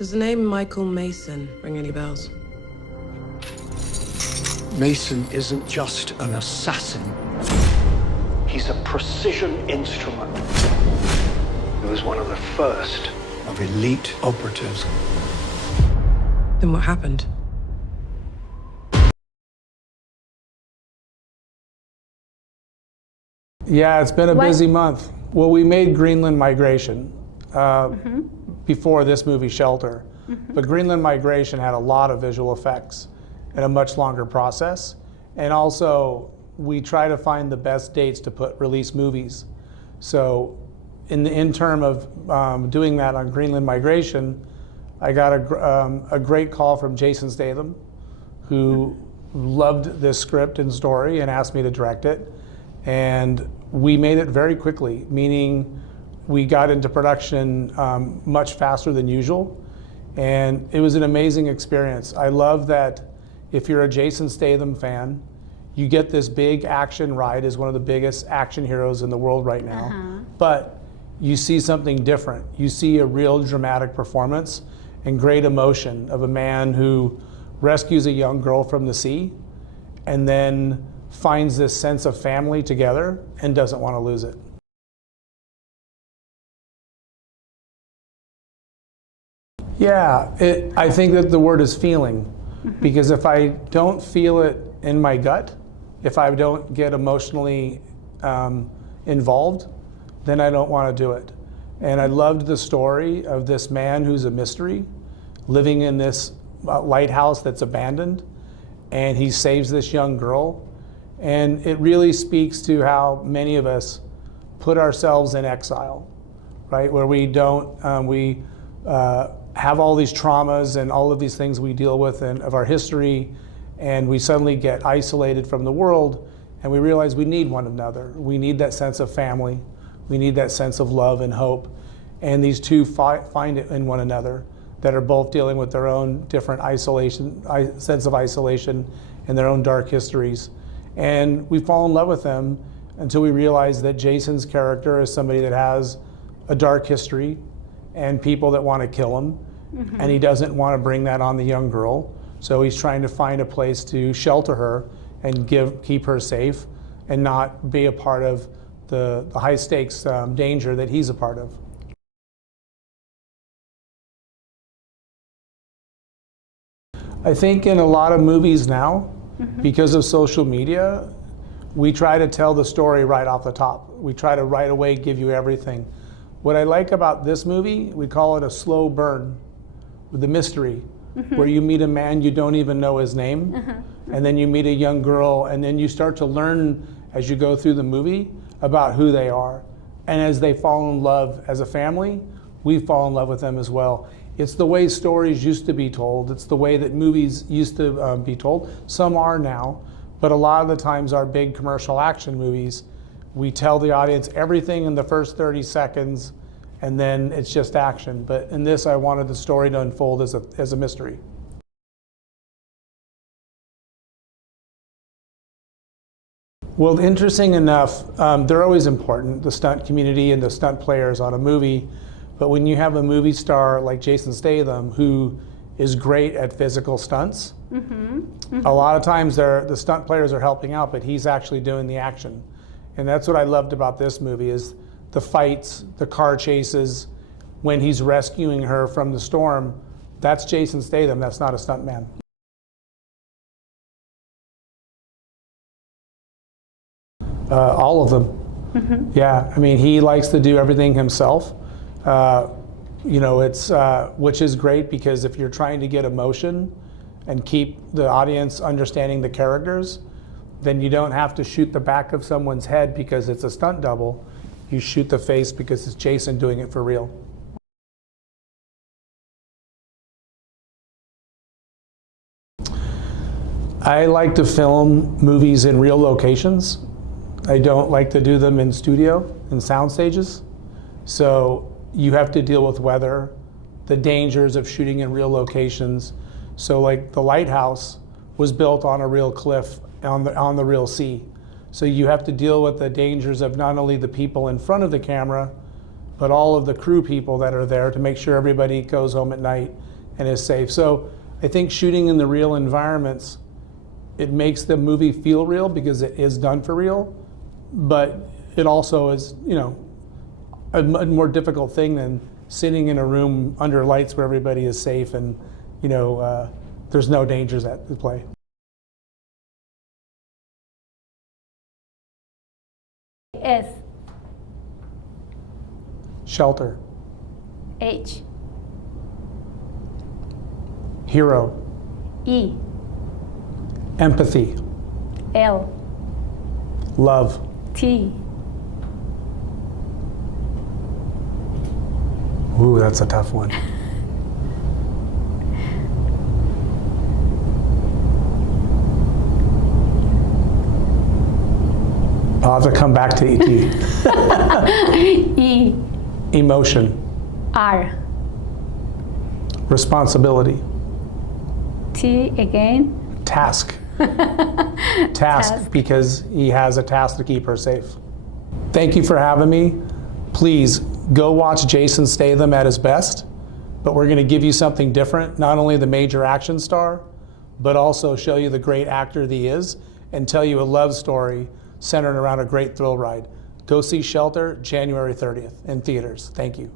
Does the name Michael Mason ring any bells? Mason isn't just an assassin. He's a precision instrument. He was one of the first of elite operatives. Then what happened? Yeah, it's been a busy month. Well, we made Greenland Migration before this movie, Shelter. But Greenland Migration had a lot of visual effects and a much longer process. And also, we try to find the best dates to release movies. So in the interim of doing that on Greenland Migration, I got a great call from Jason Statham, who loved this script and story and asked me to direct it. And we made it very quickly, meaning we got into production much faster than usual. And it was an amazing experience. I love that if you're a Jason Statham fan, you get this big action ride as one of the biggest action heroes in the world right now. But you see something different. You see a real dramatic performance and great emotion of a man who rescues a young girl from the sea and then finds this sense of family together and doesn't want to lose it. Yeah, I think that the word is feeling, because if I don't feel it in my gut, if I don't get emotionally involved, then I don't want to do it. And I loved the story of this man who's a mystery, living in this lighthouse that's abandoned, and he saves this young girl. And it really speaks to how many of us put ourselves in exile, right? Where we don't, have all these traumas and all of these things we deal with of our history, and we suddenly get isolated from the world, and we realize we need one another. We need that sense of family. We need that sense of love and hope. And these two find it in one another, that are both dealing with their own different sense of isolation and their own dark histories. And we fall in love with them until we realize that Jason's character is somebody that has a dark history and people that want to kill him. And he doesn't want to bring that on the young girl. So he's trying to find a place to shelter her and keep her safe and not be a part of the high stakes danger that he's a part of. I think in a lot of movies now, because of social media, we try to tell the story right off the top. We try to right away give you everything. What I like about this movie, we call it a slow burn with the mystery, where you meet a man you don't even know his name, and then you meet a young girl, and then you start to learn as you go through the movie about who they are. And as they fall in love as a family, we fall in love with them as well. It's the way stories used to be told. It's the way that movies used to be told. Some are now, but a lot of the times our big commercial action movies, we tell the audience everything in the first 30 seconds, and then it's just action. But in this, I wanted the story to unfold as a mystery. Well, interesting enough, they're always important, the stunt community and the stunt players on a movie. But when you have a movie star like Jason Statham, who is great at physical stunts, a lot of times the stunt players are helping out, but he's actually doing the action. And that's what I loved about this movie, is the fights, the car chases, when he's rescuing her from the storm. That's Jason Statham, that's not a stuntman. All of them. Yeah, I mean, he likes to do everything himself. It's which is great, because if you're trying to get emotion and keep the audience understanding the characters, then you don't have to shoot the back of someone's head because it's a stunt double. You shoot the face because it's Jason doing it for real. I like to film movies in real locations. I don't like to do them in studio, in sound stages. So you have to deal with weather, the dangers of shooting in real locations. So like the lighthouse was built on a real cliff on the real sea. So you have to deal with the dangers of not only the people in front of the camera, but all of the crew people that are there to make sure everybody goes home at night and is safe. So I think shooting in the real environments, it makes the movie feel real because it is done for real, but it also is, you know, a more difficult thing than sitting in a room under lights where everybody is safe and, you know, there's no dangers at play. S. Shelter. H. Hero. E. Empathy. L. Love. T. Ooh, that's a tough one. I'll have to come back to ET. E. Emotion. R. Responsibility. T again. Task. Task, because he has a task to keep her safe. Thank you for having me. Please go watch Jason Statham at his best, but we're going to give you something different, not only the major action star, but also show you the great actor that he is and tell you a love story centered around a great thrill ride. Go see Shelter January 30th in theaters. Thank you.